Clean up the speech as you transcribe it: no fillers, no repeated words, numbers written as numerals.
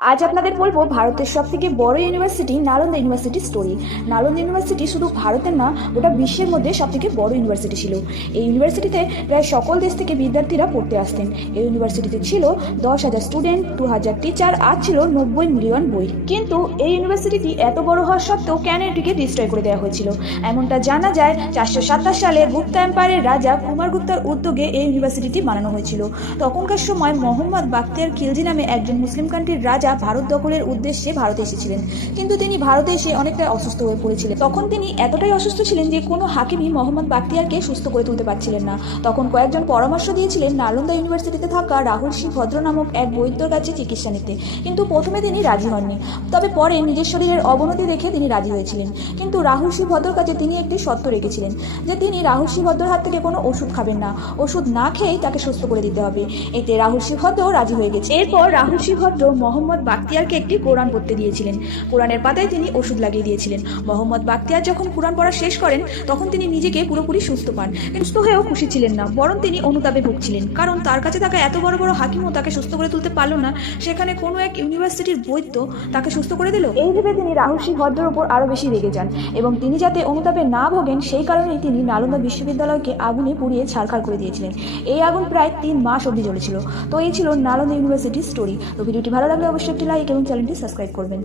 আজ আপনাদের বলবো ভারতের সবথেকে বড় ইউনিভার্সিটি নালন্দা ইউনিভার্সিটির স্টোরি। নালন্দা ইউনিভার্সিটি শুধু ভারতের না, গোটা বিশ্বের মধ্যে সবথেকে বড় ইউনিভার্সিটি ছিল। এই ইউনিভার্সিটিতে প্রায় সকল দেশ থেকে বিদ্যার্থীরা পড়তে আসতেন। এই ইউনিভার্সিটিতে ছিল 10,000 স্টুডেন্ট, 2,000 টিচার, আর ছিল 90 মিলিয়ন বই। কিন্তু এই ইউনিভার্সিটিটি এত বড় হওয়া সত্ত্বেও কেন এটিকে ডিস্ট্রয় করে দেওয়া হয়েছিল? এমনটা জানা যায় 427 সালে গুপ্তা এম্পায়ারের রাজা কুমারগুপ্তার উদ্যোগে এই ইউনিভার্সিটিটি বানানো হয়েছিল। তখনকার সময় মোহাম্মদ বাখতিয়ার খিলজি নামে একজন মুসলিম কান্ট্রির রাজা ভারত দখলের উদ্দেশ্যে ভারতে এসেছিলেন। কিন্তু তিনি ভারতে এসে অনেকটা অসুস্থ হয়ে পড়েছিলেন। তখন তিনি এতটাই অসুস্থ ছিলেন যে কোনো হাকিমই মোহাম্মদ বাখতিয়ারকে সুস্থ করে তুলতে পারছিলেন না। তখন কয়েকজন পরামর্শ দিয়েছিলেন নালন্দা ইউনিভার্সিটিতে থাকা রাহুল সিং ভদ্র নামক এক বৈদ্যর কাছে চিকিৎসা নিতে। কিন্তু প্রথমে তিনি রাজি হননি, তবে পরে নিজের শরীরের অবনতি দেখে তিনি রাজি হয়েছিলেন। কিন্তু রাহুল সিং ভদ্রর কাছে তিনি একটি শর্ত রেখেছিলেন যে তিনি রাহুল সিং ভদ্রের হাত থেকে কোনো ওষুধ খাবেন না, ওষুধ না খেয়েই তাকে সুস্থ করে দিতে হবে। এতে রাহুল সিং ভদ্র রাজি হয়ে গেছে। এরপর রাহুল সিং ভদ্র মোহাম্মদ বাখতিয়ারকে একটি কোরআন পড়তে দিয়েছিলেন। কোরআনের পাতায় তিনি ওষুধ লাগিয়ে দিয়েছিলেন। মোহাম্মদ বাখতিয়ার যখন কোরআন পড়া শেষ করেন তখন তিনি নিজেকে পুরোপুরি সুস্থ পান। সুস্থ হয়েও খুশি ছিলেন না, বরং তিনি অনুতাপে ভুগছিলেন, কারণ তার কাছে থাকা এত বড় বড় হাকিমও তাকে সুস্থ করে তুলতে পারল না, সেখানে কোনো এক ইউনিভার্সিটির বৈদ্য তাকে সুস্থ করে দিল। এই ভেবে তিনি রাহুল সিং ভদ্রের উপর আরো বেশি রেগে যান এবং তিনি যাতে অনুতাপে না ভোগেন সেই কারণেই তিনি নালন্দা বিশ্ববিদ্যালয়কে আগুনে পুড়িয়ে ছারখার করে দিয়েছিলেন। এই আগুন প্রায় 3 মাস অবধি জ্বলেছিল। তো এই ছিল নালন্দা ইউনিভার্সিটির স্টোরি। তো ভিডিওটি ভালো লাগলে অবশ্যই একটি লাইক এবং চ্যানেলটি সাবস্ক্রাইব করবেন।